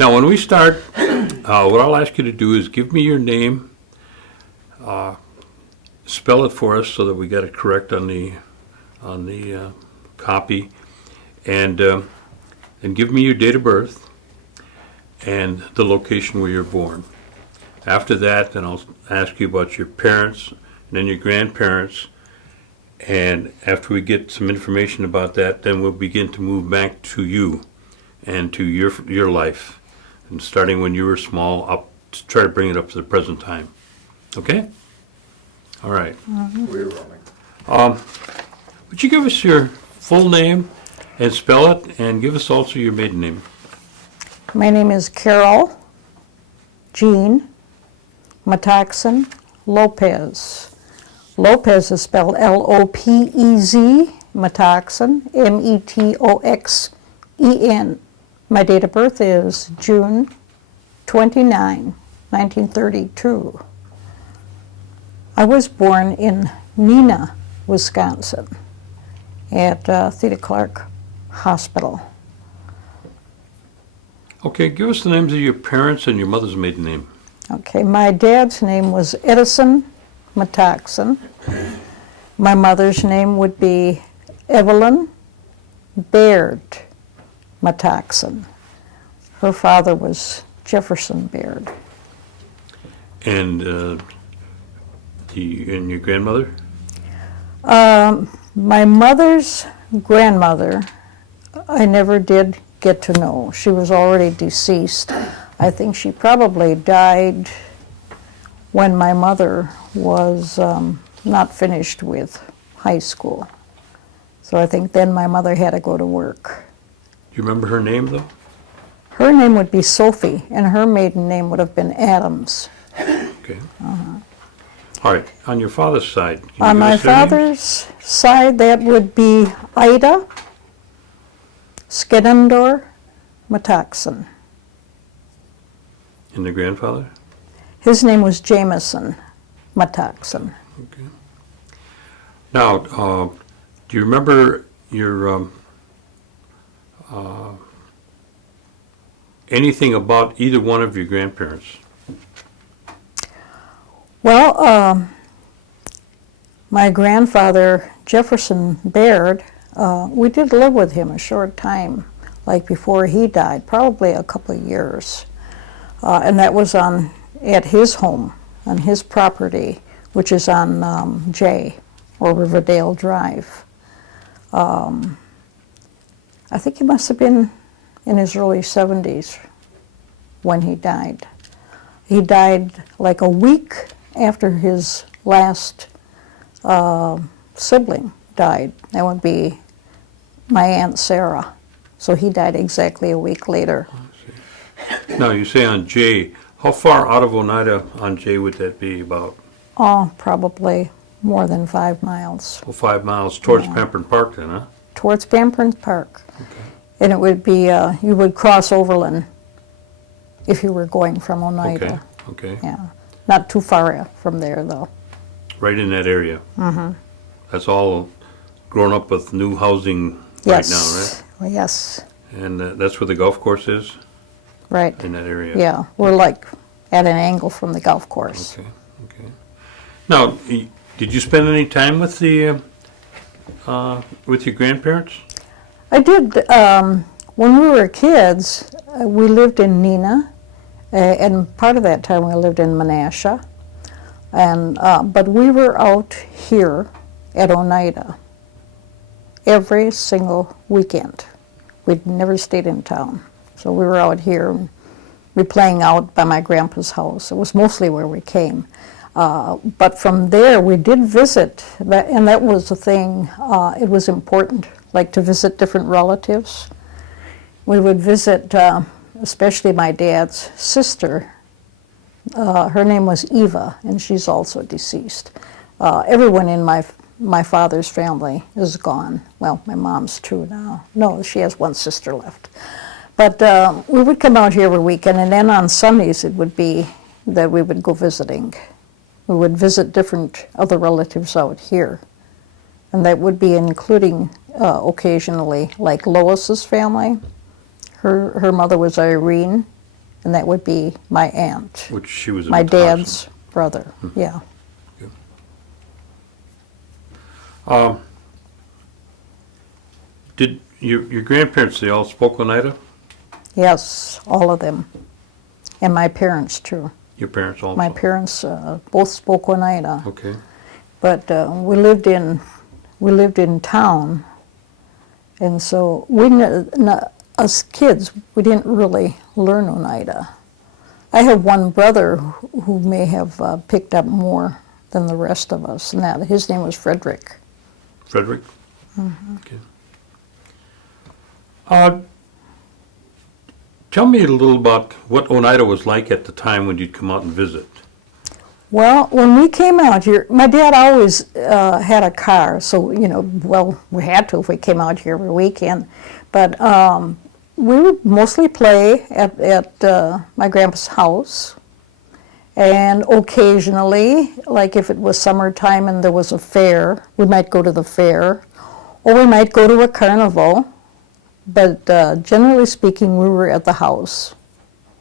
Now, when we start, what I'll ask you to do is give me your name, spell it for us so that we got it correct on the copy, and give me your date of birth and the location where you're born. After that, then I'll ask you about your parents and then your grandparents, and after we get some information about that, then we'll begin to move back to you and to your life, and starting when you were small up to try to bring it up to the present time. Okay? All right. We're rolling. Would you give us your full name and spell it, and give us also your maiden name? My name is Carol Jean Metoxen Lopez. Lopez is spelled L-O-P-E-Z, Metoxen, M-E-T-O-X-E-N. My date of birth is June 29, 1932. I was born in Neenah, Wisconsin, at Theda Clark Hospital. Okay, give us the names of your parents and your mother's maiden name. Okay, my dad's name was Edison Metoxen. My mother's name would be Evelyn Baird Metoxen. Her father was Jefferson Baird. And your grandmother? My mother's grandmother, I never did get to know. She was already deceased. I think she probably died when my mother was not finished with high school. So I think then my mother had to go to work. Do you remember her name, though? Her name would be Sophie, and her maiden name would have been Adams. Okay. All right. On your father's side, can you On give my us their names? father's side, that would be Ida Skedendor Metoxen. And the grandfather? His name was Jameson Metoxen. Okay. Now, do you remember your anything about either one of your grandparents? Well, my grandfather, Jefferson Baird, we did live with him a short time, like before he died, probably a couple of years. And that was at his home, on his property, which is on J, or Riverdale Drive. I think he must have been in his early 70s when he died. He died like a week after his last sibling died. That would be my Aunt Sarah. So he died exactly a week later. Now, you say on J. How far out of Oneida on J would that be about? Oh, probably more than 5 miles. Well, 5 miles towards Pembroke Park then, huh? Towards Pembroke Park. Okay. And it would be, you would cross Overland if you were going from Oneida. Okay. Yeah, not too far from there though. Right in that area. Mm-hmm. That's all grown up with new housing right now, right? Well, yes, And that's where the golf course is, right. in that area? Yeah, we're like at an angle from the golf course. Okay, okay. Now, did you spend any time with your grandparents? I did. When we were kids, we lived in Neenah, and part of that time we lived in Menasha. And but we were out here at Oneida every single weekend. We'd never stayed in town, so we were out here. We playing out by my grandpa's house. It was mostly where we came. But from there, we did visit, and that was the thing. It was important, like to visit different relatives. We would visit, especially my dad's sister. Her name was Eva, and she's also deceased. Everyone in my father's family is gone. Well, my mom's too now. No, she has one sister left. But we would come out here every weekend, and then on Sundays it would be that we would go visiting. We would visit different other relatives out here. And that would be including occasionally, like Lois's family. Her mother was Irene, and that would be my aunt, Which she was a my Metoxen. dad's brother, yeah. Did your grandparents, they all spoke Oneida? Yes, all of them. And my parents, too. Your parents also? My parents both spoke Oneida. Okay. But we lived in town, and so us kids, we didn't really learn Oneida. I have one brother who may have picked up more than the rest of us, and that his name was Frederick. Frederick? Okay. Tell me a little about what Oneida was like at the time when you'd come out and visit. Well, when we came out here, my dad always had a car, so, we had to if we came out here every weekend. But we would mostly play at my grandpa's house. And occasionally, like if it was summertime and there was a fair, we might go to the fair, or we might go to a carnival. But generally speaking, we were at the house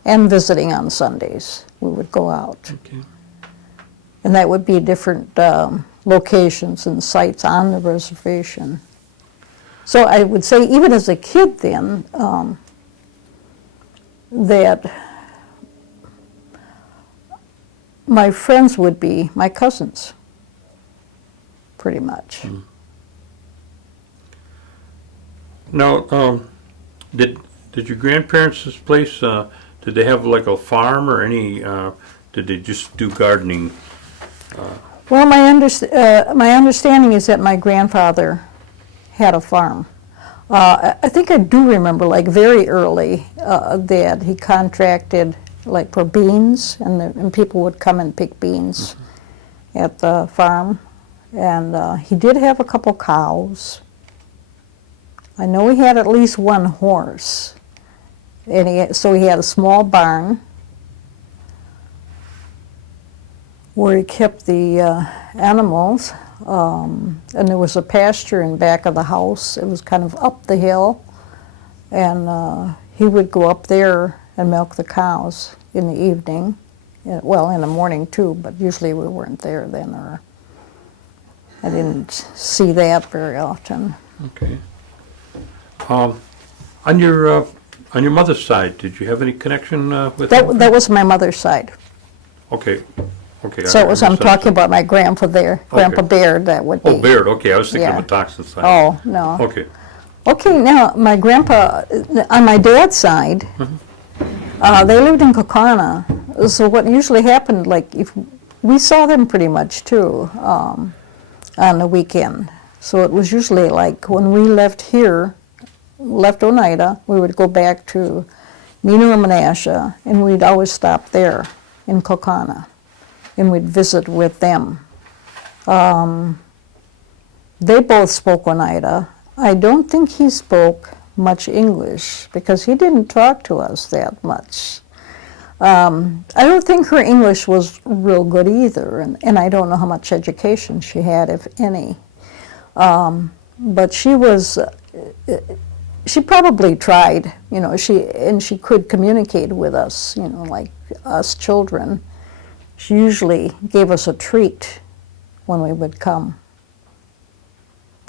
and visiting on Sundays. We would go out. Okay. And that would be different locations and sites on the reservation. So I would say, even as a kid then, that my friends would be my cousins, pretty much. Mm. Now, did your grandparents' place, did they have like a farm or any, did they just do gardening? Well, my understanding is that my grandfather had a farm. I think I do remember, like very early, that he contracted, like for beans, and people would come and pick beans at the farm. And he did have a couple cows. I know he had at least one horse, and so he had a small barn where he kept the animals, and there was a pasture in back of the house. It was kind of up the hill, and he would go up there and milk the cows in the evening, well, in the morning too, but usually we weren't there then, or I didn't see that very often. Okay. On your mother's side, did you have any connection with them? That was my mother's side. Okay. Okay. So I'm talking about my grandpa there, Grandpa Okay. Baird, that would be. Oh, Baird. Okay, I was thinking Yeah. of Metoxen side. Oh, no. Okay. Okay, now, my grandpa, on my dad's side, they lived in Kokana. So what usually happened, like, if we saw them pretty much too, on the weekend. So it was usually like when we left Oneida, we would go back to Neenah or Menasha, and we'd always stop there in Kokana, and we'd visit with them. They both spoke Oneida. I don't think he spoke much English because he didn't talk to us that much. I don't think her English was real good either, and I don't know how much education she had, if any. But she probably tried, she could communicate with us, like us children. She usually gave us a treat when we would come.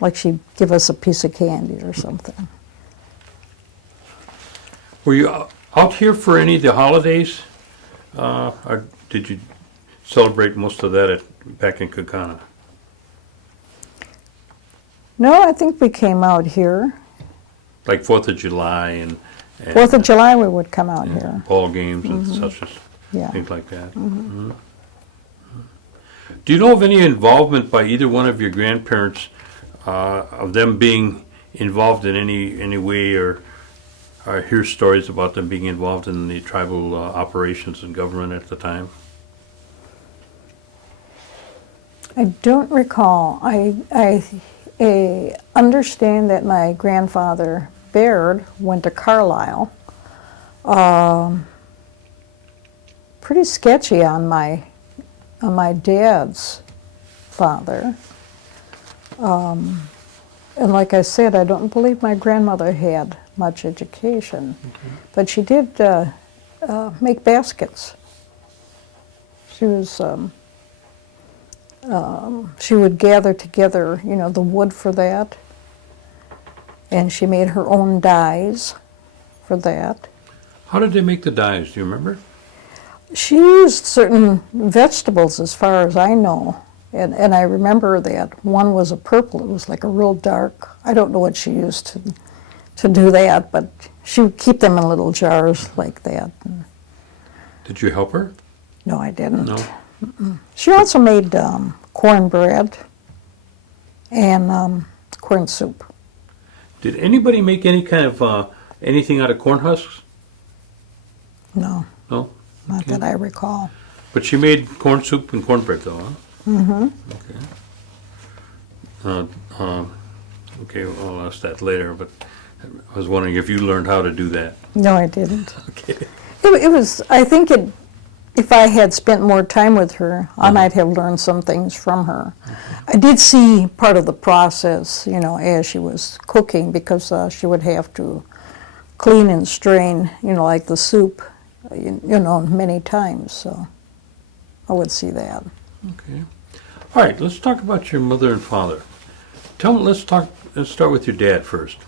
Like she'd give us a piece of candy or something. Were you out here for any of the holidays? Or did you celebrate most of that back in Kokana? No, I think we came out here. Like 4th of July and 4th of July we would come out and here. ball games and such as Yeah. things like that. Mhm. Do you know of any involvement by either one of your grandparents of them being involved in any way, or hear stories about them being involved in the tribal operations and government at the time? I don't recall. I understand that my grandfather Baird went to Carlisle. Pretty sketchy on my dad's father. And like I said, I don't believe my grandmother had much education, but she did make baskets. She was, she would gather together, the wood for that. And she made her own dyes for that. How did they make the dyes? Do you remember? She used certain vegetables, as far as I know. And I remember that one was a purple. It was like a real dark. I don't know what she used to do that, but she would keep them in little jars like that. Did you help her? No, I didn't. No. She also made cornbread and corn soup. Did anybody make any kind of anything out of corn husks? No, No. not that I recall. But she made corn soup and cornbread, though, huh? Mm-hmm. Okay. Okay, I'll ask that later, but I was wondering if you learned how to do that. No, I didn't. Okay. It was, I think if I had spent more time with her, I might have learned some things from her. I did see part of the process, as she was cooking, because she would have to clean and strain, like the soup, many times, so I would see that. Okay. All right, let's talk about your mother and father. Let's start with your dad first.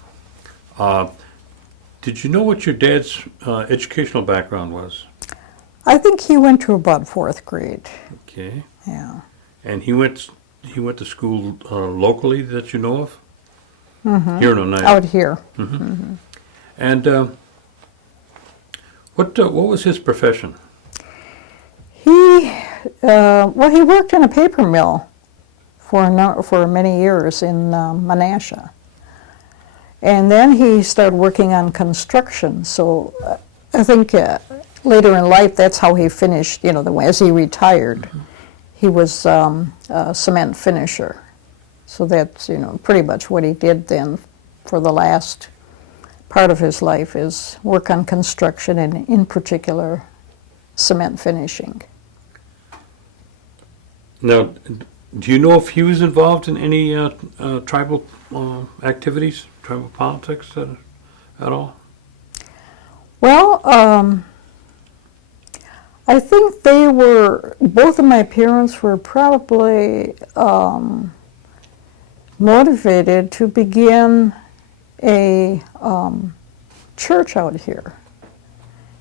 Did you know what your dad's educational background was? I think he went to about 4th grade, Okay. yeah. And he went to school locally that you know of? Mm-hmm. Here in Oneida. Out here. And what was his profession? He worked in a paper mill for many years in Menasha. And then he started working on construction. So I think later in life, that's how he finished, as he retired. He was a cement finisher. So that's, pretty much what he did then for the last part of his life, is work on construction and in particular cement finishing. Now, do you know if he was involved in any tribal activities, tribal politics at all? Well, I think both of my parents were probably motivated to begin a church out here.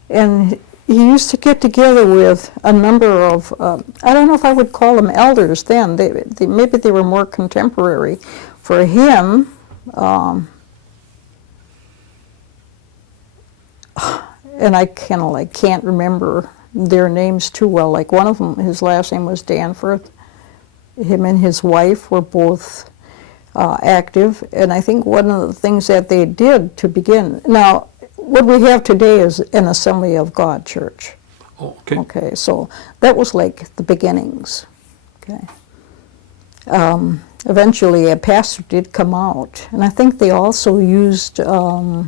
And he used to get together with a number of, I don't know if I would call them elders then, maybe they were more contemporary. For him, and I kind of can't remember their names too well. Like one of them, his last name was Danforth. Him and his wife were both active, and I think one of the things that they did to begin. Now, what we have today is an Assembly of God church. Oh, okay. Okay, so that was like the beginnings. Okay. Eventually, a pastor did come out, and I think they also used a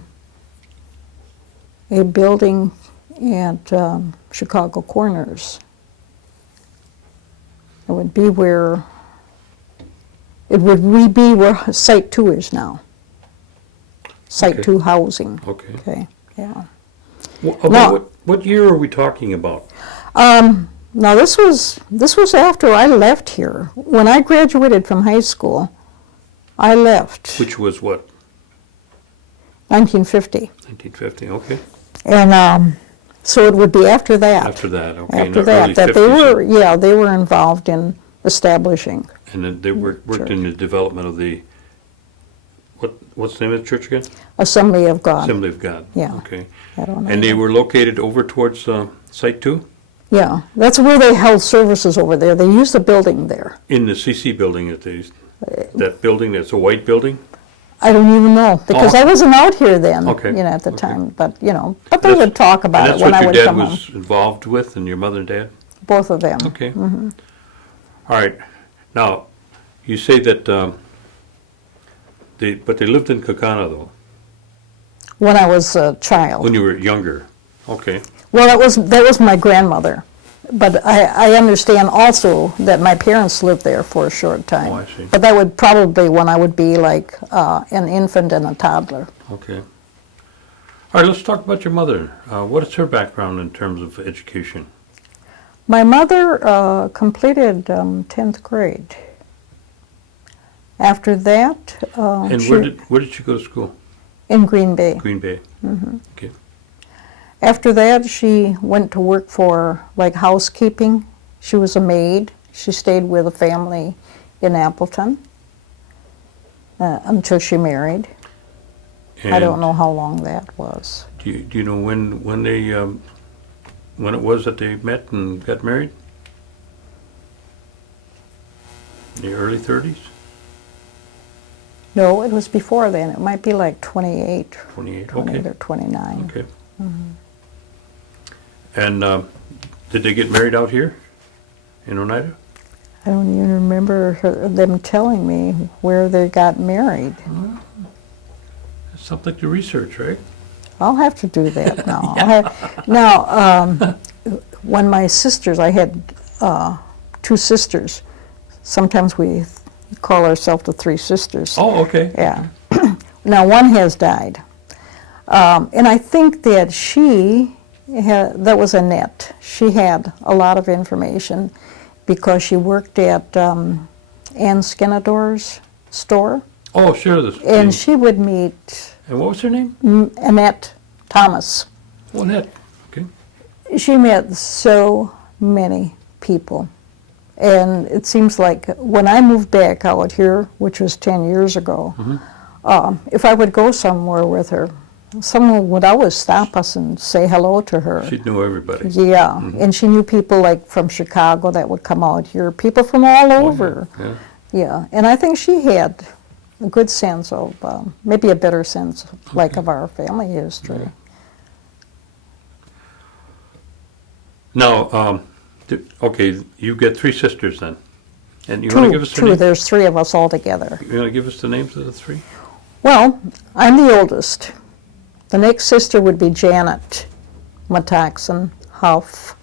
building at Chicago Corners. It would be where Site 2 is now. Site Okay. 2 housing. Okay. Okay, yeah. What year are we talking about? Now this was after I left here. When I graduated from high school, I left. Which was what? 1950. 1950, okay. And so it would be after that. After that, okay. in After the that, early that 50s. they were involved in establishing. And then they worked in the development of the, what's the name of the church again? Assembly of God. Assembly of God. Yeah. Okay. I don't know. And they were located over towards Site 2? Yeah, that's where they held services over there. They used the building there. In the CC building that building, that's a white building? I don't even know, because Oh. I wasn't out here then, Okay, at the okay. time. But they would talk about it when I would come And home. that's what your dad was involved with, and your mother and dad? Both of them. Okay. All right. Now, you say that, but they lived in Kakana, though, When I was a child. when you were younger. Okay. Well, that was my grandmother. But I understand also that my parents lived there for a short time. Oh, I see. But that would probably when I would be like an infant and a toddler. Okay. All right, let's talk about your mother. What is her background in terms of education? My mother completed 10th grade. After that, And she, where did she go to school? in Green Bay. Green Bay. Okay. After that, she went to work for like housekeeping. She was a maid. She stayed with a family in Appleton until she married. I don't And know how long that was. Do you know when they when it was that they met and got married? In the early 30s? No, it was before then. It might be like 28, 28. 28 Okay. or 29. Okay. And did they get married out here in Oneida? I don't even remember them telling me where they got married. That's something to research, right? I'll have to do that now. When my sisters, I had 2 sisters. Sometimes we call ourselves the 3 sisters. Oh, okay. Yeah. Now one has died, and I think that that was Annette. She had a lot of information because she worked at Ann Skenador's store, Oh, sure. and she would meet And what was her name? Annette Thomas. Lynette. Okay. She met so many people. And it seems like when I moved back out here, which was 10 years ago, if I would go somewhere with her, someone would always stop us and say hello to her. She knew everybody. Yeah, and she knew people like from Chicago that would come out here, people from all over. Yeah. Yeah, and I think she had a good sense of, maybe a better sense, like of our family history. Now, okay, you get 3 sisters then, and you want to give us the Two, names? there's 3 of us all together. You want to give us the names of the 3? Well, I'm the oldest. The next sister would be Janet Metoxen Huff.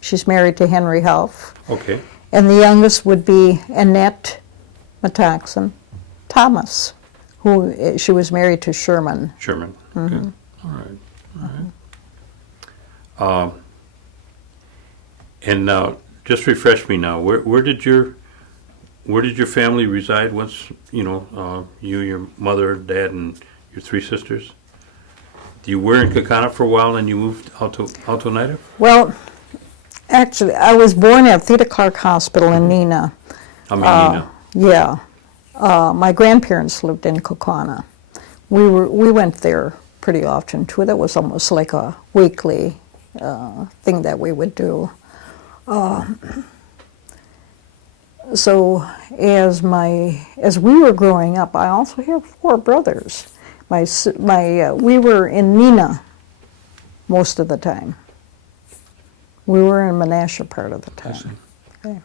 She's married to Henry Huff. Okay. And the youngest would be Annette Metoxen Thomas, who she was married to Sherman. Sherman. Okay. All right. All right. And now, just refresh me now. Where did your family reside once you, your mother, dad, and your 3 sisters? You were in Kaukauna for a while, and you moved out to Oneida? Well, actually, I was born at Theda Clark Hospital in Neenah. Neenah. Yeah. My grandparents lived in Kaukauna. We went there pretty often too. That was almost like a weekly thing that we would do. So as we were growing up, I also have 4 brothers. We were in Neenah most of the time. We were in Menasha part of the time. Okay.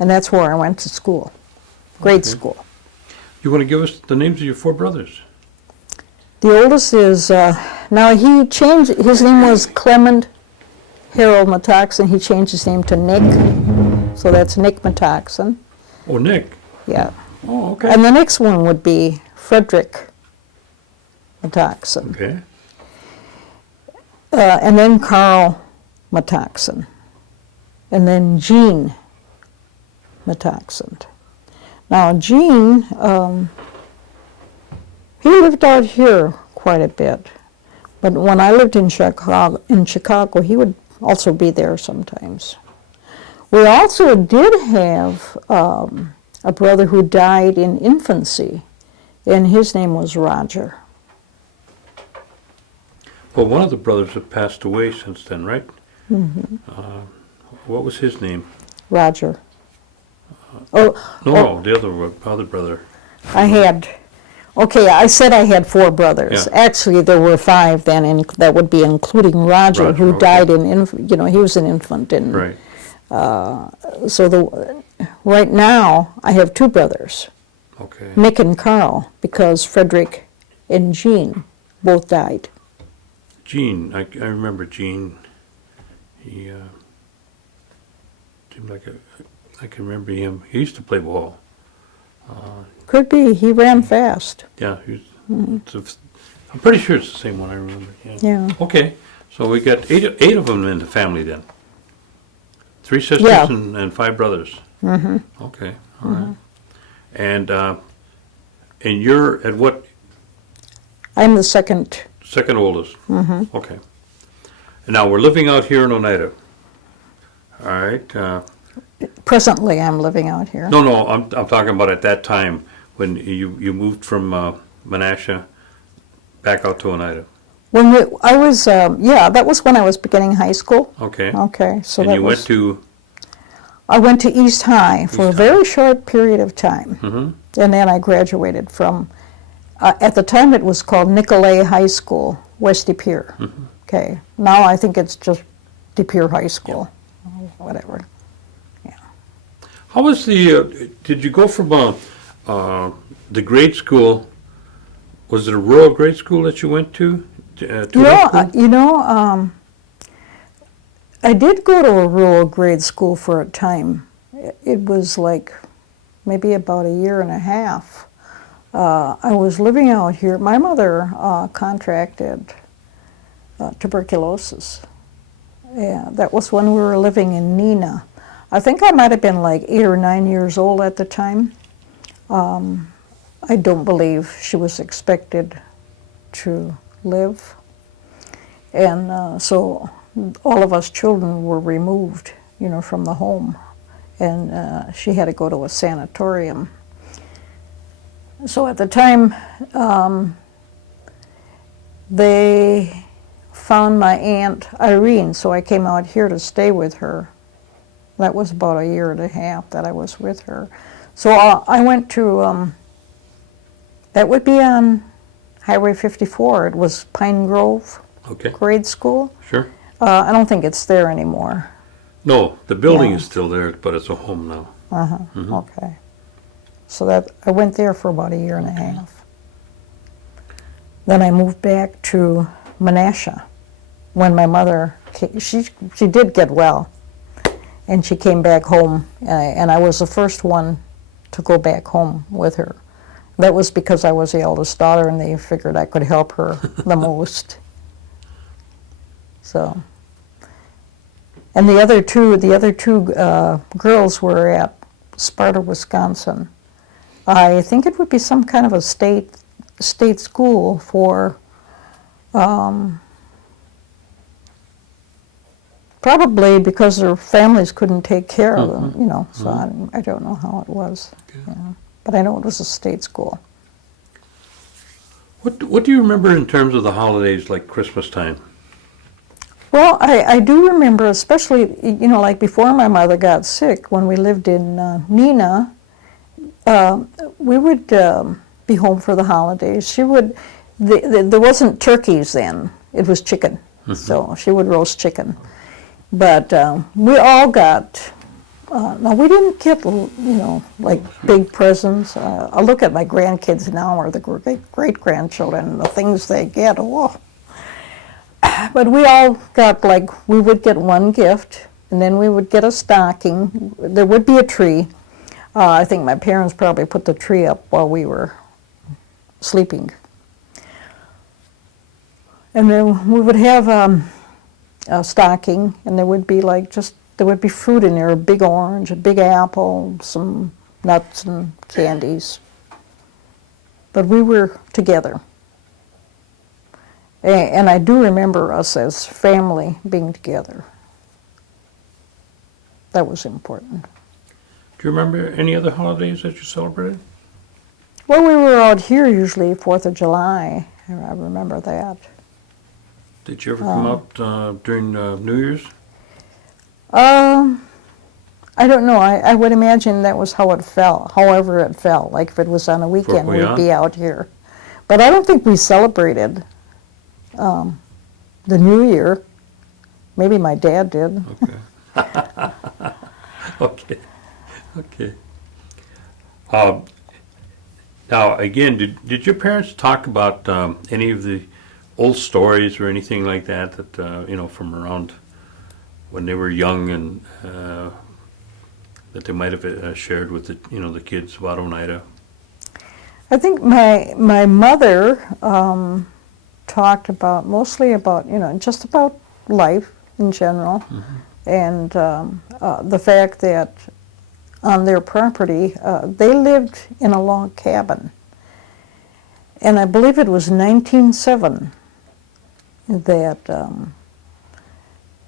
And that's where I went to school, grade school. You want to give us the names of your 4 brothers? The oldest is, now he changed, his name was Clement Harold Metoxen. He changed his name to Nick, so that's Nick Metoxen. Oh, Nick. Yeah. Oh, okay. And the next one would be Frederick Metoxen. Okay. And then Carl Metoxen. And then Jean Metoxen. Now, Jean, he lived out here quite a bit. But when I lived in Chicago, he would also be there sometimes. We also did have a brother who died in infancy, and his name was Roger. Well, one of the brothers have passed away since then, right? Mm-hmm. What was his name? Roger. No, the other brother. I said I had 4 brothers. Yeah. Actually, there were 5 then, and that would be including Roger, who okay. died he was an infant. And, Right. Right now, I have 2 brothers, Okay. Nick and Carl, because Frederick and Jean both died. Gene, I remember Gene. He seemed like I can remember him. He used to play ball. Could be, he ran fast. Yeah, he was I'm pretty sure it's the same one I remember. Yeah. Okay, so we got eight of them in the family then. 3 sisters Yeah. and 5 brothers. Mm-hmm. Okay, all right. And you're at what, I'm the second. second oldest? Mm-hmm. Okay. And now we're living out here in Oneida. All right. Presently, I'm living out here. No, I'm talking about at that time when you moved from Menasha back out to Oneida. When I was, that was when I was beginning high school. Okay. Okay, so And that you was. went to, I went to East High for a East very short period of time, Mhm. and then I graduated from. At the time, it was called Nicolay High School, West De Pere. Mm-hmm. Okay, now I think it's just De Pere High School, whatever. how was did you go from the grade school, was it a rural grade school that you went to? High school? I did go to a rural grade school for a time. It was like maybe about a year and a half. I was living out here. My mother contracted tuberculosis. Yeah, that was when we were living in Neenah. I think I might have been like 8 or 9 years old at the time. I don't believe she was expected to live. And so all of us children were removed, from the home. And she had to go to a sanatorium. So at the time, they found my Aunt Irene, so I came out here to stay with her. That was about a year and a half that I was with her. So I went to, that would be on Highway 54. It was Pine Grove Okay, Grade School. sure. I don't think it's there anymore. No, the building Yeah. is still there, but it's a home now. Okay. So that I went there for about a year and a half. Then I moved back to Menasha when my mother came. She did get well, and she came back home, and I was the first one to go back home with her. That was because I was the eldest daughter, and they figured I could help her the most. So, and the other two girls were at Sparta, Wisconsin. I think it would be some kind of a state school for probably because their families couldn't take care of them, so I don't know how it was. Okay. Yeah. But I know it was a state school. What do you remember in terms of the holidays, like Christmas time? Well, I do remember, especially, like before my mother got sick, when we lived in Neenah, we would be home for the holidays. There wasn't turkeys then, it was chicken. So she would roast chicken. But we all got, now we didn't get, like big presents. I look at my grandkids now, or the great-grandchildren, and the things they get, oh. But we all got, we would get one gift, and then we would get a stocking. There would be a tree. I think my parents probably put the tree up while we were sleeping. And then we would have a stocking, and there would be there would be fruit in there, a big orange, a big apple, some nuts and candies. But we were together. And I do remember us as family being together. That was important. Do you remember any other holidays that you celebrated? Well, we were out here usually 4th of July. I remember that. Did you ever come out during New Year's? I don't know. I would imagine that was how it felt, however it felt. Like if it was on a weekend, we'd be out here. But I don't think we celebrated the New Year. Maybe my dad did. Okay. Okay. Now, again, did your parents talk about any of the old stories or anything like that from around when they were young and that they might have shared with the kids about Oneida? I think my mother talked about, mostly about, just about life in general, and the fact that on their property, they lived in a log cabin. And I believe it was 1907 that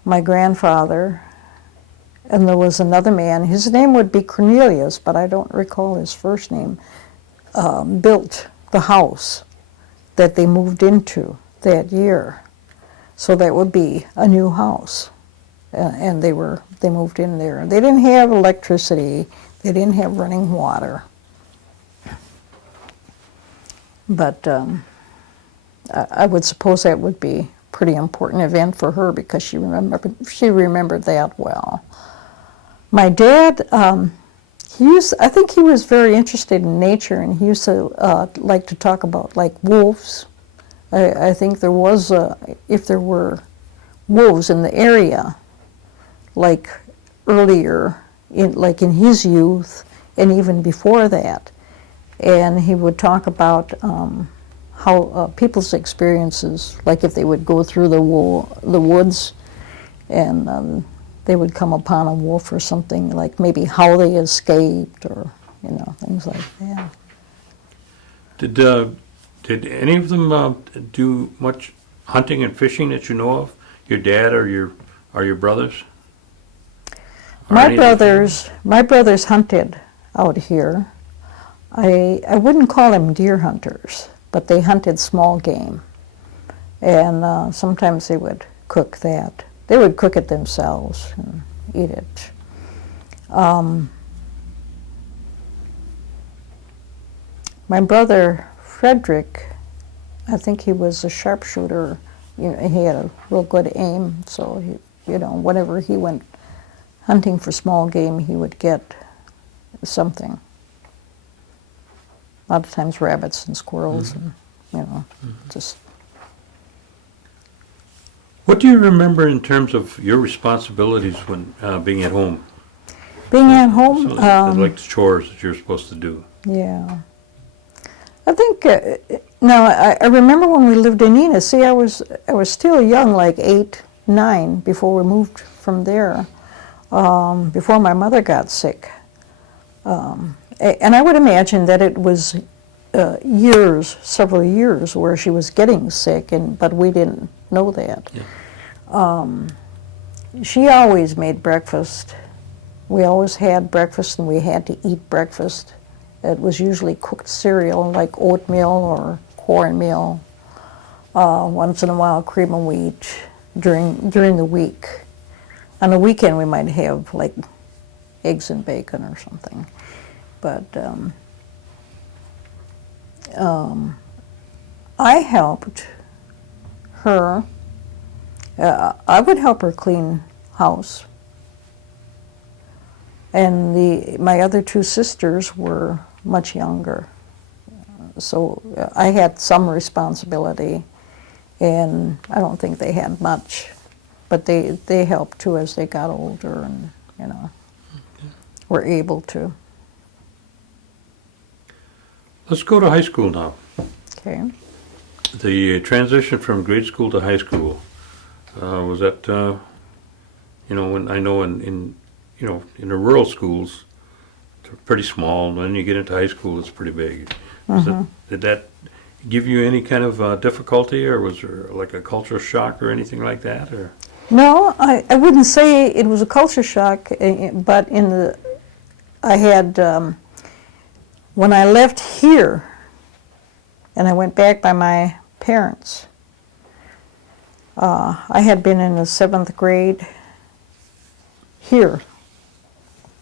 my grandfather, and there was another man, his name would be Cornelius, but I don't recall his first name, built the house that they moved into that year. So that would be a new house. And they moved in there. They didn't have electricity, they didn't have running water. But I would suppose that would be a pretty important event for her because she remembered that well. My dad, I think he was very interested in nature, and he used to like to talk about like wolves. I think there was, if there were wolves in the area, like earlier, in his youth, and even before that. And he would talk about how people's experiences, like if they would go through the woods, and they would come upon a wolf or something, like maybe how they escaped, or things like that. Did any of them do much hunting and fishing that you know of? Your dad or your brothers? My brothers hunted out here. I wouldn't call them deer hunters, but they hunted small game, and sometimes they would cook that. They would cook it themselves and eat it. My brother Frederick, I think he was a sharpshooter. He had a real good aim, so whenever he went hunting for small game, he would get something. A lot of times rabbits and squirrels, and just. What do you remember in terms of your responsibilities when being at home? Being at home, like the chores that you're supposed to do. Yeah. I think now I remember when we lived in Nina. See, I was still young, like 8, 9, before we moved from there. Before my mother got sick. And I would imagine that it was several years, where she was getting sick, but we didn't know that. Yeah. She always made breakfast. We always had breakfast, and we had to eat breakfast. It was usually cooked cereal, like oatmeal or cornmeal. Once in a while, cream of wheat during the week. On the weekend, we might have like eggs and bacon or something. But I helped her. I would help her clean house. And my other 2 sisters were much younger. So I had some responsibility, and I don't think they had much. But they helped too as they got older, and were able to. Let's go to high school now. Okay. The transition from grade school to high school, was that, when I know in the rural schools, they're pretty small, and then you get into high school, it's pretty big. Did that give you any kind of difficulty, or was there like a cultural shock or anything like that? Or? No, I wouldn't say it was a culture shock, but I had, when I left here, and I went back by my parents, I had been in the 7th grade here,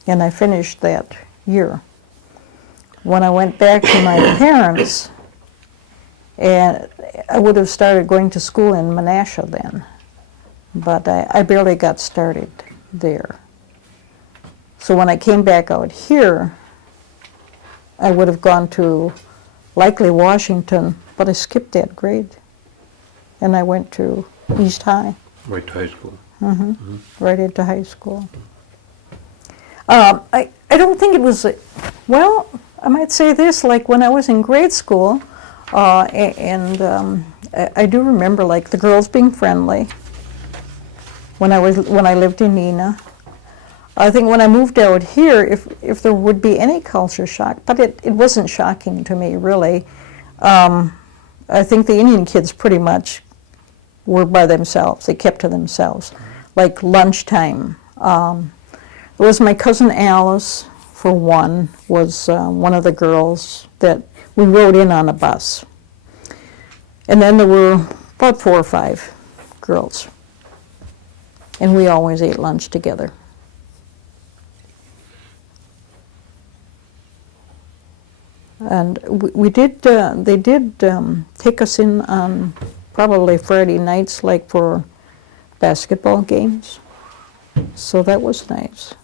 and I finished that year. When I went back to my parents, and I would have started going to school in Menasha then, but I barely got started there. So when I came back out here, I would have gone to likely Washington, but I skipped that grade, and I went to East High. Right to high school. Right into high school. I don't think it was, well, I might say this, like when I was in grade school, I do remember like the girls being friendly when I lived in Neenah. I think when I moved out here, if there would be any culture shock, but it wasn't shocking to me really. I think the Indian kids pretty much were by themselves. They kept to themselves. Like lunchtime. There was my cousin Alice, for one, was one of the girls that we rode in on a bus. And then there were about 4 or 5 girls. And we always ate lunch together. And we did, they did take us in on probably Friday nights, like for basketball games. So that was nice.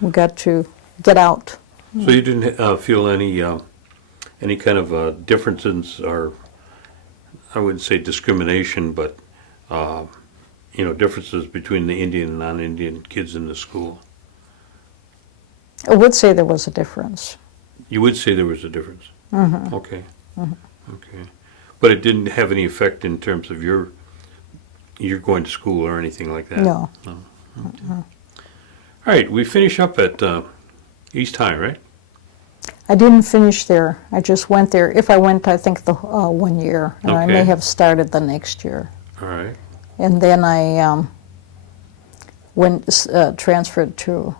We got to get out. So you didn't feel any kind of differences, or I wouldn't say discrimination, but differences between the Indian and non-Indian kids in the school? I would say there was a difference. You would say there was a difference? Mm-hmm. Okay. Mm-hmm. Okay. But it didn't have any effect in terms of your going to school or anything like that? No. No. Okay. All right, we finish up at East High, right? I didn't finish there. I just went there. If I went, I think the 1 year, and I may Okay. have started the next year. All right. And then I transferred to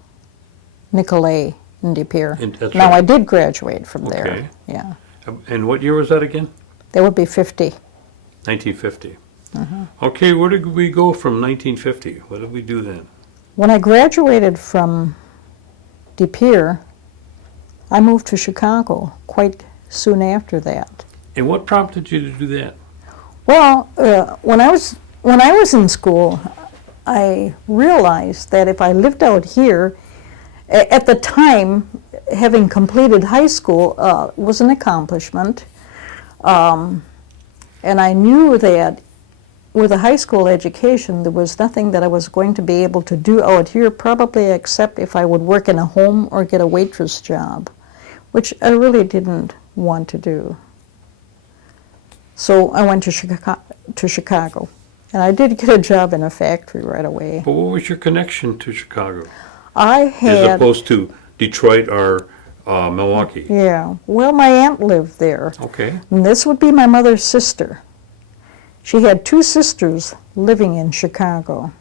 Nicolet in De Pere. And that's Now right. I did graduate from there. Okay. Yeah, And what year was that again? that would be 50. 1950. Mm-hmm. Okay, where did we go from 1950? What did we do then? When I graduated from De Pere, I moved to Chicago quite soon after that. And what prompted you to do that? Well, when I was in school, I realized that if I lived out here, at the time, having completed high school was an accomplishment, and I knew that with a high school education, there was nothing that I was going to be able to do out here, probably except if I would work in a home or get a waitress job, which I really didn't want to do. So I went to Chicago, and I did get a job in a factory right away. But what was your connection to Chicago? I As had, opposed to Detroit or Milwaukee? yeah, well, my aunt lived there, Okay. and this would be my mother's sister. She had 2 sisters living in Chicago.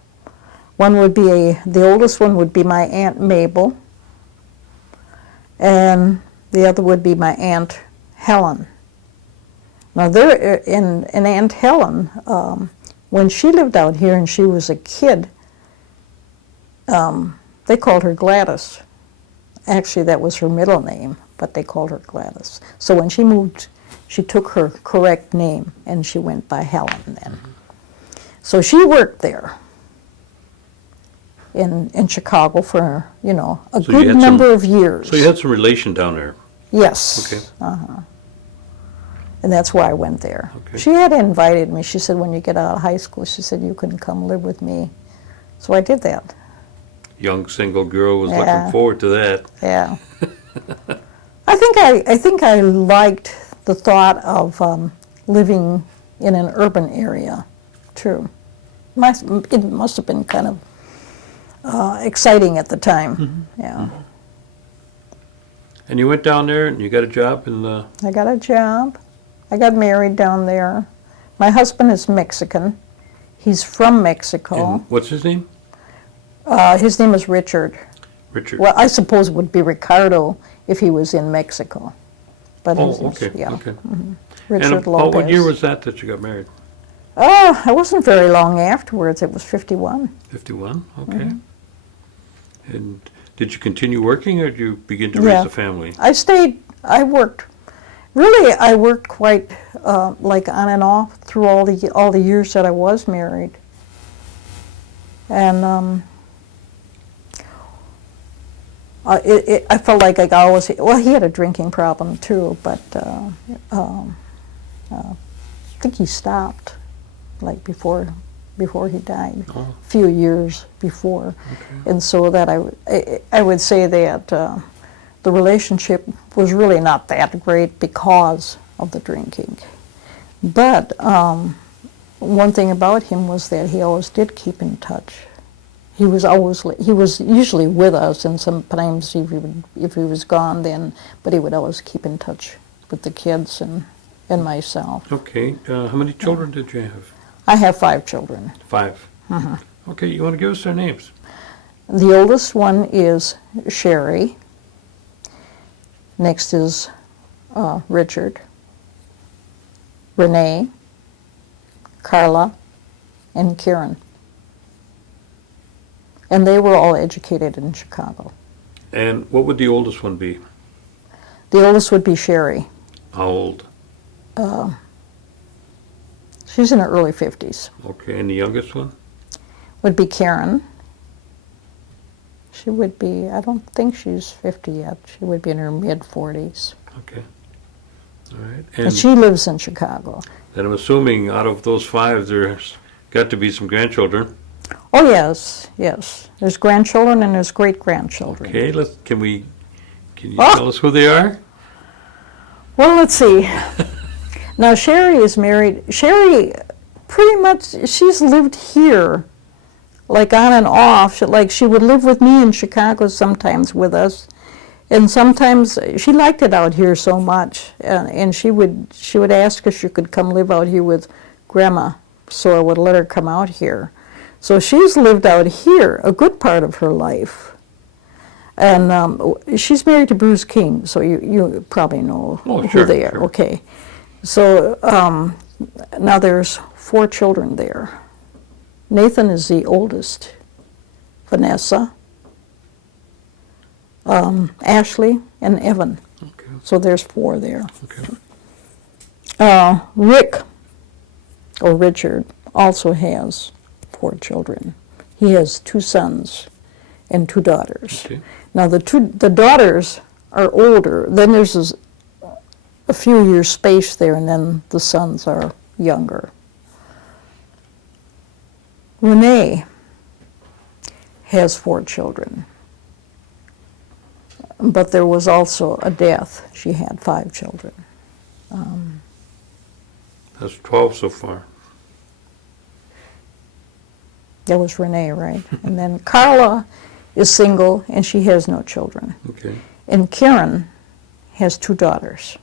One would be the oldest one would be my Aunt Mabel, and the other would be my Aunt Helen. Now, and Aunt Helen, when she lived out here and she was a kid, they called her Gladys. Actually, that was her middle name, but they called her Gladys. So when she moved, she took her correct name, and she went by Helen then. So she worked there in Chicago for, a So you good had number of years. So you had some relation down there? Yes. Okay. And that's why I went there. Okay. She had invited me. She said, when you get out of high school, she said, you can come live with me. So I did that. Young single girl was Yeah. looking forward to that. Yeah. I think I liked the thought of living in an urban area, too. It must have been kind of exciting at the time. Mm-hmm. Yeah. And you went down there and you got a job in the... I got a job. I got married down there. My husband is Mexican. He's from Mexico. in- what's his name? His name is Richard. Richard. Well, I suppose it would be Ricardo if he was in Mexico. But Oh, his name's- okay, yeah. okay. Richard And Lopez. about what year was that you got married? It wasn't very long afterwards. It was 51. 51, okay. Mm-hmm. And did you continue working, or did you begin to raise a family? I worked quite like on and off through all the years that I was married. And I felt like I always, well, he had a drinking problem too, but I think he stopped like before he died, Oh. a few years before. And so that I would say that the relationship was really not that great because of the drinking. But one thing about him was that he always did keep in touch. He was usually with us, and sometimes if he was gone then, but he would always keep in touch with the kids and myself. Okay, how many children did you have? I have 5 children. 5. Okay, you want to give us their names? The oldest one is Sherry. Next is Richard, Renee, Carla, and Karen. And they were all educated in Chicago. And what would the oldest one be? The oldest would be Sherry. How old? She's in her early 50s. Okay, and the youngest one? Would be Karen. She would be, I don't think she's 50 yet. She would be in her mid-40s. Okay. All right. And she lives in Chicago. And I'm assuming out of those 5, there's got to be some grandchildren. Oh, yes, yes. There's grandchildren and there's great-grandchildren. Okay, can you tell us who they are? Well, let's see. Now, Sherry is married. Sherry, pretty much, she's lived here, like on and off. She would live with me in Chicago sometimes with us. And sometimes she liked it out here so much. And she would ask if she could come live out here with Grandma. So I would let her come out here. So she's lived out here a good part of her life. And she's married to Bruce King, so you probably know who they are. Sure. Okay. So now there's 4 children there. Nathan is the oldest. Vanessa, Ashley, and Evan. Okay. So there's 4 there. Okay. Rick, or Richard, also has 4 children. He has 2 sons and 2 daughters. Okay. Now the daughters are older. Then there's a few years space there, and then the sons are younger. Renee has 4 children, but there was also a death. She had 5 children. That's 12 so far. That was Renee, right? And then Carla is single, and she has no children. Okay. And Karen has 2 daughters.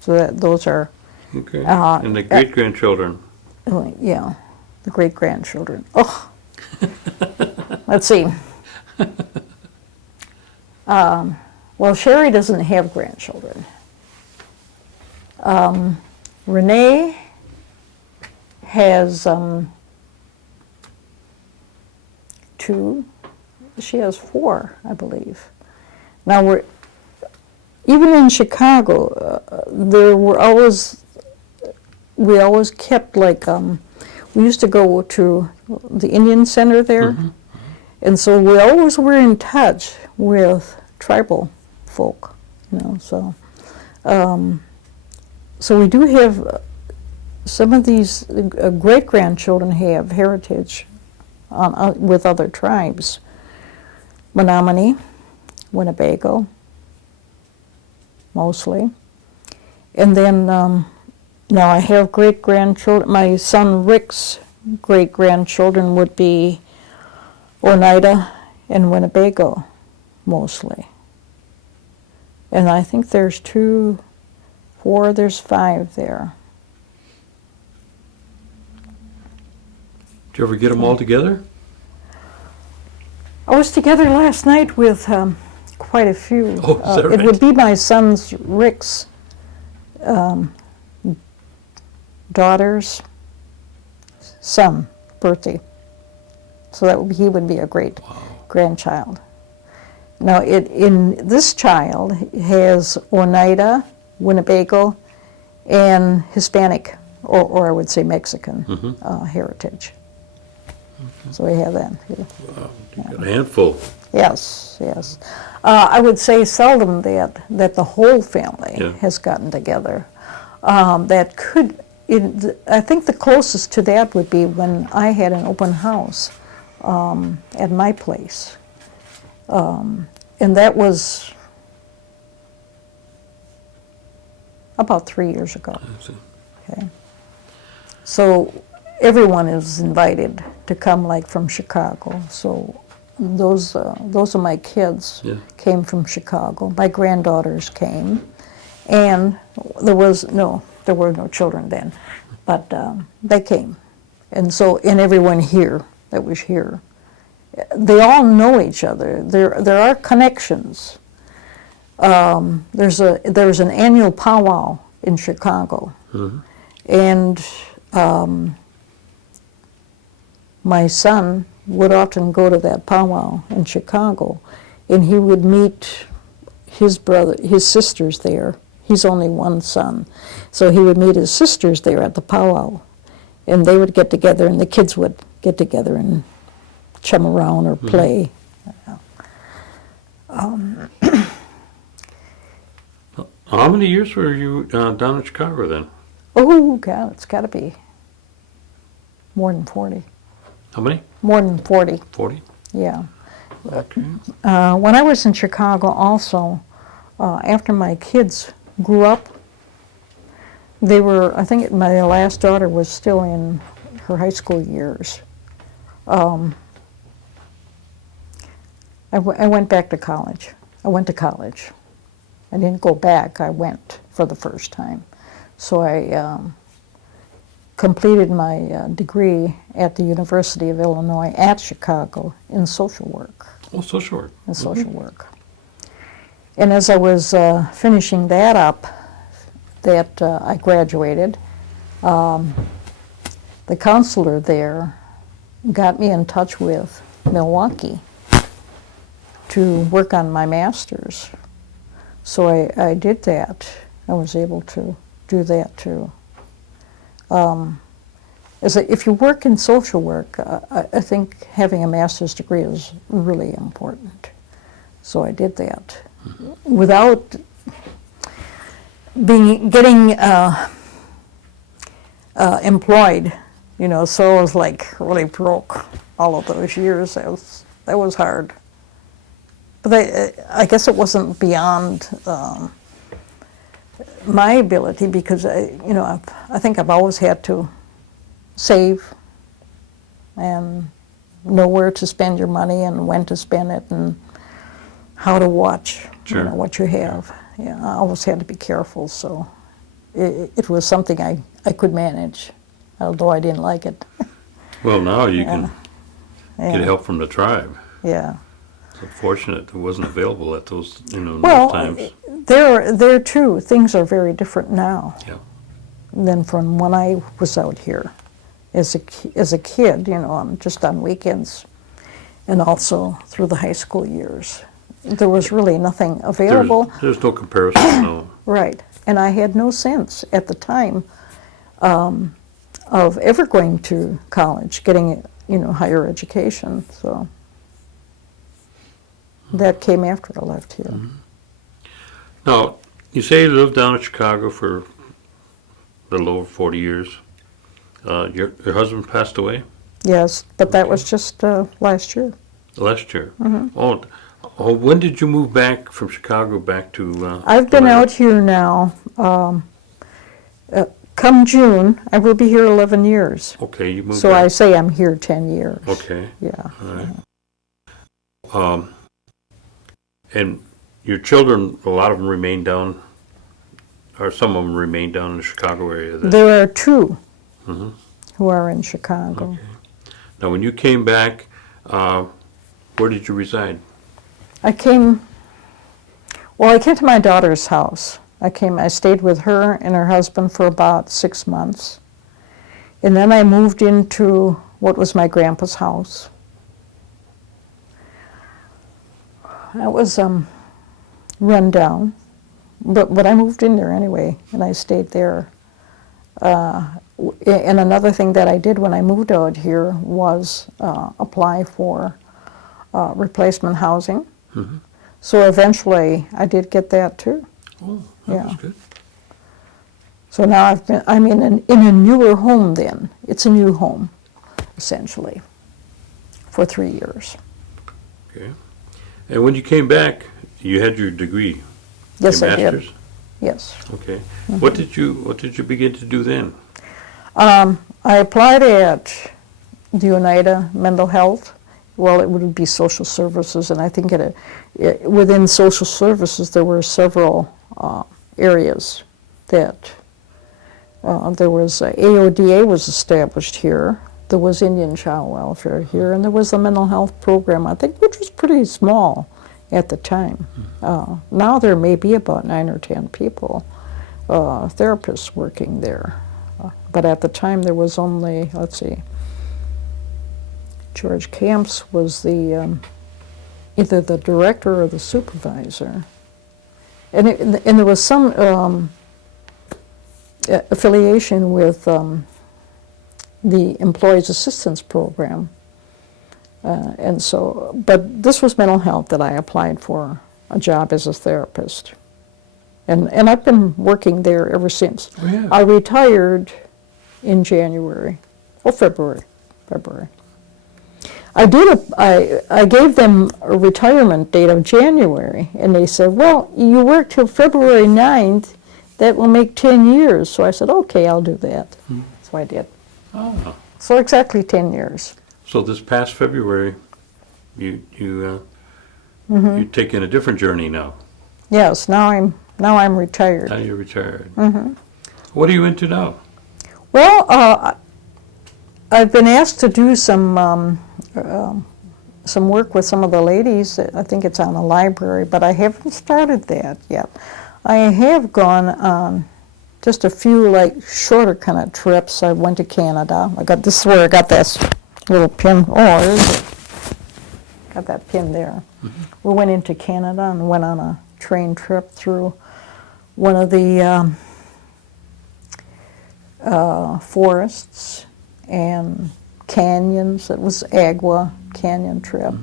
So those are, Okay. And the great-grandchildren? yeah, the great-grandchildren. Oh, let's see. Well, Sherry doesn't have grandchildren. Renee has 2. She has 4, I believe. Now even in Chicago, we always kept we used to go to the Indian Center there, and so we always were in touch with tribal folk, so we do have some of these great-grandchildren have heritage with other tribes. Menominee, Winnebago, mostly. And then now I have great-grandchildren. My son Rick's great-grandchildren would be Oneida and Winnebago, mostly. And I think there's 2, 4, there's 5 there. Did you ever get them all together? I was together last night with quite a few. Oh, is that right? It would be my son's Rick's daughter's son birthday. So he would be a great grandchild. Now, in this child has Oneida, Winnebago, and Hispanic, or I would say Mexican heritage. So we have that. Wow, you got a handful. Yes, yes. I would say seldom that the whole family has gotten together. That could, I think the closest to that would be when I had an open house at my place. And that was, about 3 years ago. I see. Okay. So everyone is invited to come, like from Chicago. So those are my kids. Yeah. Came from Chicago. My granddaughters came, and there were no children then, but they came, and everyone here that was here, they all know each other. There are connections. There's an annual powwow in Chicago, and my son would often go to that powwow in Chicago, and he would meet his sisters there. He's only one son, so he would meet his sisters there at the powwow, and they would get together, and the kids would get together and chum around or play. How many years were you down in Chicago then? Oh God, it's got to be more than 40. How many? More than 40. 40? Yeah. Okay. When I was in Chicago also, after my kids grew up, I think my last daughter was still in her high school years. I went back to college. I went to college. I didn't go back, I went for the first time. So I completed my degree at the University of Illinois at Chicago in social work. Oh, social work. In social work. And as I was finishing that up, I graduated, the counselor there got me in touch with Milwaukee to work on my master's. So I did that. I was able to do that too. If you work in social work, I think having a master's degree is really important. So I did that without getting employed, so I was like really broke all of those years. That was hard. But I guess it wasn't beyond my ability, because I think I've always had to save and know where to spend your money and when to spend it and how to watch what you have. Yeah, I always had to be careful, so it was something I could manage, although I didn't like it. Well, now you can Yeah. get help from the tribe. Yeah. It's unfortunate it wasn't available at those, those Well, times. there too, things are very different now Yeah. than from when I was out here as a kid, just on weekends, and also through the high school years. There was really nothing available. There's no comparison, no. Right. And I had no sense at the time of ever going to college, getting, higher education. So that came after I left here. Now, you say you lived down in Chicago for a little over 40 years. Your husband passed away Yes, but that was just last year. last year. Oh, when did you move back from Chicago back to? I've been Atlanta? out here now. Come June, I will be here 11 years. Okay, you moved So back. I say I'm here 10 years. Okay. Yeah. All right. And your children, a lot of them remain down, or some of them remain down in the Chicago area. Then. There are two Mhm. who are in Chicago. Okay. Now, when you came back, where did you reside? I came to my daughter's house. I stayed with her and her husband for about 6 months. And then I moved into what was my grandpa's house. That was run down, but I moved in there anyway, and I stayed there. And another thing that I did when I moved out here was apply for replacement housing. Mm-hmm. So eventually I did get that too. Oh, that Yeah. was good. So now I'm in a newer home then. It's a new home, essentially, for 3 years. Okay. And when you came back, you had your degree. Yes, your I did. master's? yes. Okay. What did you begin to do then? I applied at the Oneida Mental Health. Well, it would be social services, and I think within social services there were several areas that there was AODA was established here. There was Indian Child Welfare here, and there was a mental health program, I think, which was pretty small at the time. Now there may be about 9 or 10 people, therapists working there. But at the time there was only, let's see, George Camps was the either the director or the supervisor. And there was some affiliation with the Employees Assistance Program. And so, but this was mental health that I applied for a job as a therapist. And I've been working there ever since. Oh, yeah. I retired in February. I gave them a retirement date of January, and they said, well, you work till February 9th, that will make 10 years. So I said, okay, I'll do that. So I did. Oh. So exactly 10 years. So this past February, you've taken a different journey now. Yes, now I'm retired. Now you're retired. What are you into now? Well, I've been asked to do some work with some of the ladies. I think it's on a library, but I haven't started that yet. I have gone on just a few shorter kind of trips. I went to Canada. This is where I got this little pin. Oh, there's it. Got that pin there. We went into Canada and went on a train trip through one of the forests and canyons. It was Agua Canyon trip.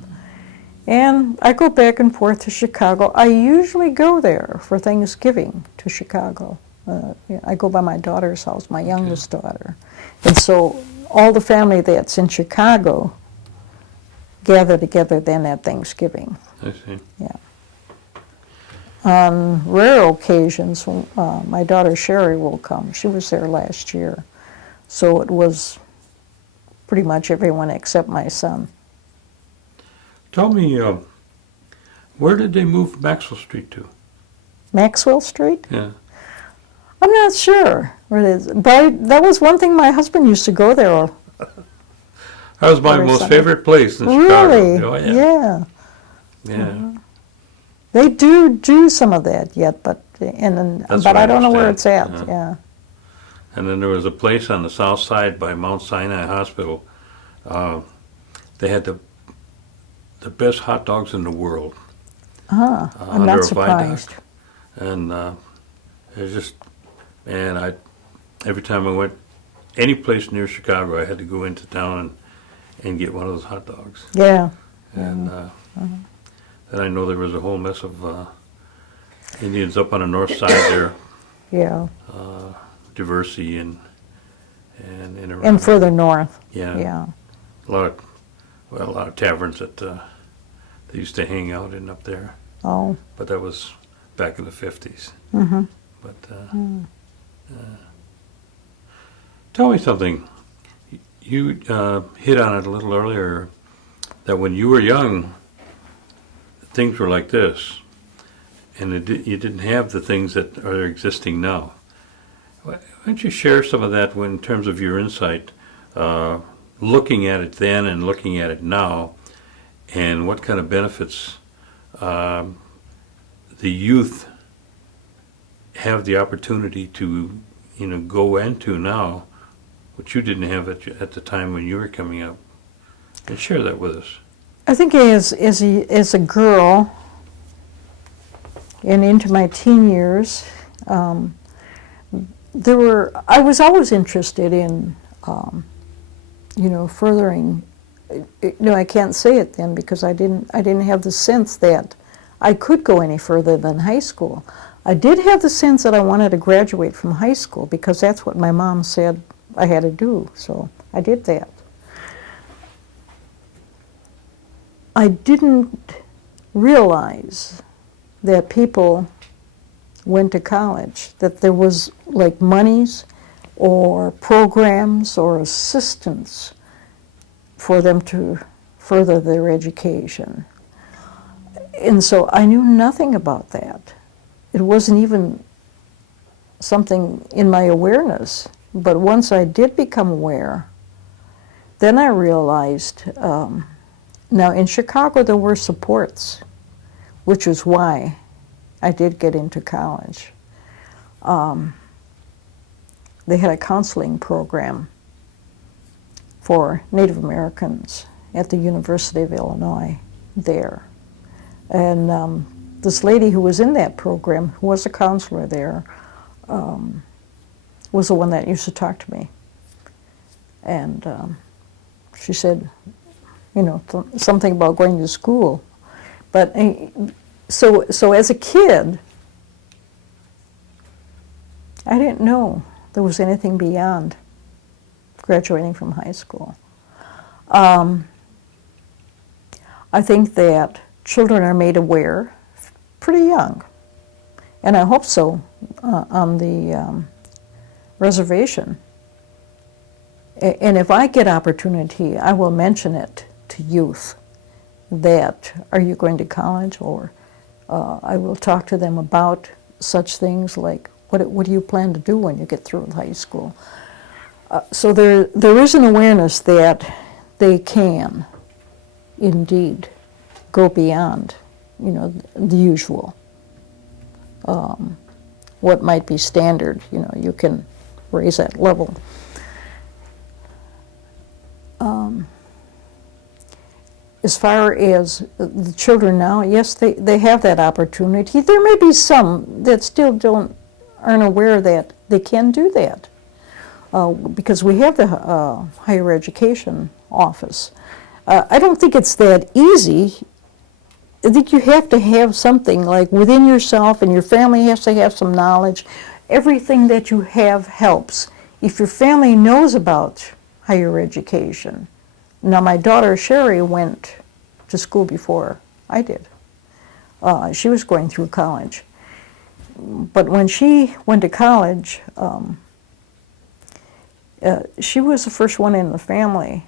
And I go back and forth to Chicago. I usually go there for Thanksgiving to Chicago. I go by my daughter's house, my youngest daughter. And so all the family that's in Chicago gather together then at Thanksgiving. I see. Yeah. On rare occasions, my daughter Sherry will come. She was there last year. So it was pretty much everyone except my son. Tell me, where did they move Maxwell Street to? Maxwell Street? Yeah. I'm not sure where it is. But that was one thing my husband used to go there. That was my most favorite place in Chicago. Really? Oh, yeah. Yeah. Yeah. They do some of that yet, but what I don't know where it's understand. at. Yeah. And then there was a place on the south side by Mount Sinai Hospital. They had the best hot dogs in the world. I'm under not a surprised. viaduct. And it was just, man, every time I went any place near Chicago, I had to go into town and get one of those hot dogs. Yeah. And then I know there was a whole mess of Indians up on the north side there, Yeah. Diversey and around. And further north. Yeah. Yeah. A lot of taverns that they used to hang out in up there. Oh. But that was back in the 50s. But tell me something. You hit on it a little earlier that when you were young, things were like this, and you didn't have the things that are existing now. Why don't you share some of that in terms of your insight, looking at it then and looking at it now, and what kind of benefits the youth have the opportunity to, go into now, which you didn't have at the time when you were coming up, and share that with us. I think as a girl and into my teen years, I was always interested in, furthering. I can't say it then because I didn't have the sense that I could go any further than high school. I did have the sense that I wanted to graduate from high school because that's what my mom said I had to do. So I did that. I didn't realize that people went to college, that there was like monies or programs or assistance for them to further their education. And so I knew nothing about that. It wasn't even something in my awareness. But once I did become aware, then I realized, now in Chicago there were supports, which is why I did get into college. They had a counseling program for Native Americans at the University of Illinois there. And this lady who was in that program, who was a counselor there, was the one that used to talk to me. And she said, you know, something about going to school. But so as a kid, I didn't know there was anything beyond graduating from high school. I think that children are made aware pretty young, and I hope so on the reservation. And if I get opportunity, I will mention it to youth that, are you going to college? Or I will talk to them about such things like, what do you plan to do when you get through with high school? So there is an awareness that they can indeed go beyond, you know, the usual. What might be standard, you know, you can raise that level. As far as the children now, yes, they have that opportunity. There may be some that still aren't aware that they can do that. Because we have the higher education office. I don't think it's that easy. I think you have to have something like within yourself, and your family has to have some knowledge. Everything that you have helps. If your family knows about higher education. Now my daughter Sherry went to school before I did. She was going through college. But when she went to college, she was the first one in the family.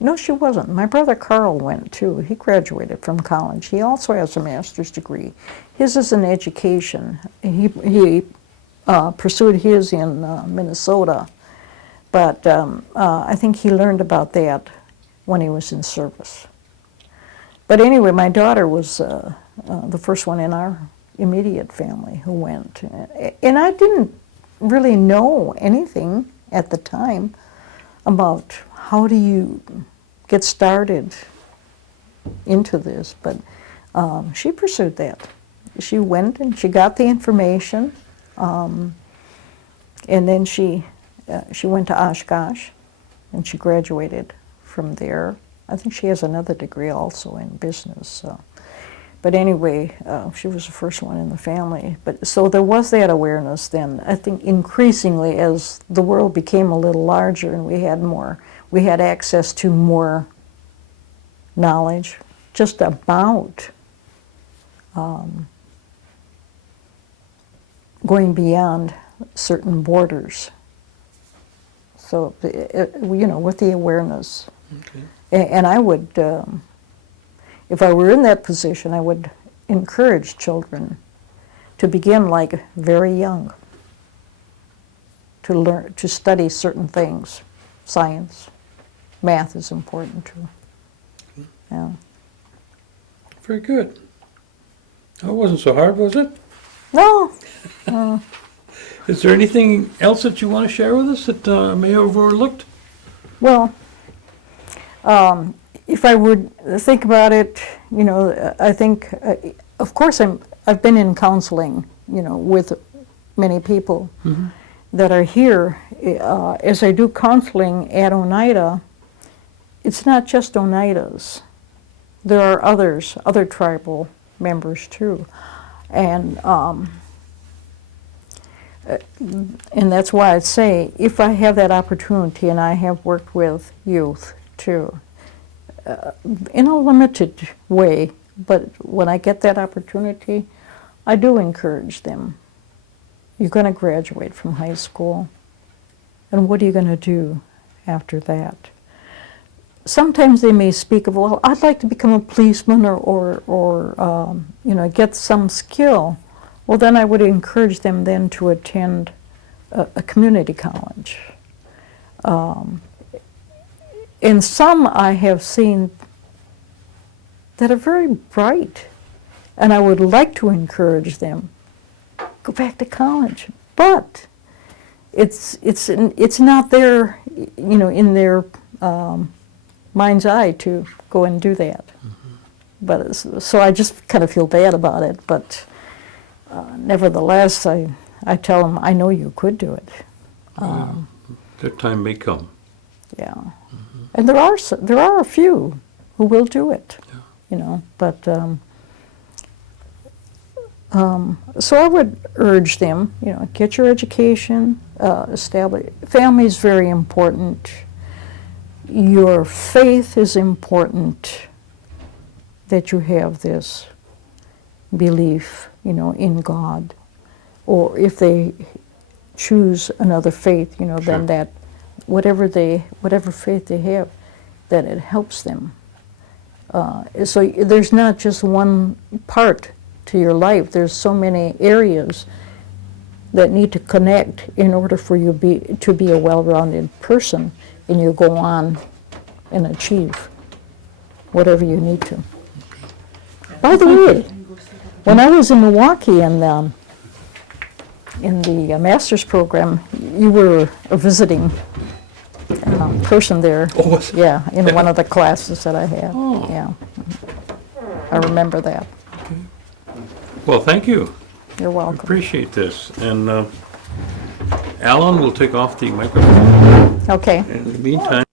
No, she wasn't. My brother Carl went too. He graduated from college. He also has a master's degree. His is in education. He pursued his in Minnesota, but I think he learned about that when he was in service. But anyway, my daughter was the first one in our immediate family who went. And I didn't really know anything at the time about how do you get started into this, but she pursued that. She went and she got the information, and then she went to Oshkosh, and she graduated from there. I think she has another degree also in business. So. But anyway, she was the first one in the family. But so there was that awareness then. I think increasingly as the world became a little larger and we had access to more knowledge just about going beyond certain borders. So, you know, with the awareness. Okay. And I would, if I were in that position, I would encourage children to begin like very young, to learn, to study certain things. Science, math is important too. Yeah. Very good. That wasn't so hard, was it? No. Is there anything else that you want to share with us that I may have overlooked? Well, if I would think about it, you know, I think, of course, I've been in counseling, you know, with many people that are here. As I do counseling at Oneida, it's not just Oneidas. There are other tribal members too, and that's why I say, if I have that opportunity, and I have worked with youth too, in a limited way, but when I get that opportunity, I do encourage them you're going to graduate from high school, and what are you going to do after that? Sometimes they may speak of, well, I'd like to become a policeman or get some skill. Well, then I would encourage them then to attend a community college. And some I have seen that are very bright, and I would like to encourage them, go back to college. But it's not there, in their mind's eye to go and do that. But so I just kind of feel bad about it. But nevertheless, I tell them I know you could do it. Their time may come. Yeah, and there are a few who will do it. But so I would urge them, get your education, establish. Family is very important. Your faith is important, that you have this belief, in God. Or if they choose another faith, Sure. then that whatever faith they have, that it helps them. So there's not just one part to your life. There's so many areas that need to connect in order for you to be a well-rounded person, and you go on and achieve whatever you need to. By the way, when I was in Milwaukee in the master's program, you were a visiting person there. Oh, was it? Yeah, in one of the classes that I had. Oh. Yeah, I remember that. Well, thank you. You're welcome. Appreciate this. And Alan will take off the microphone. Okay. In the meantime.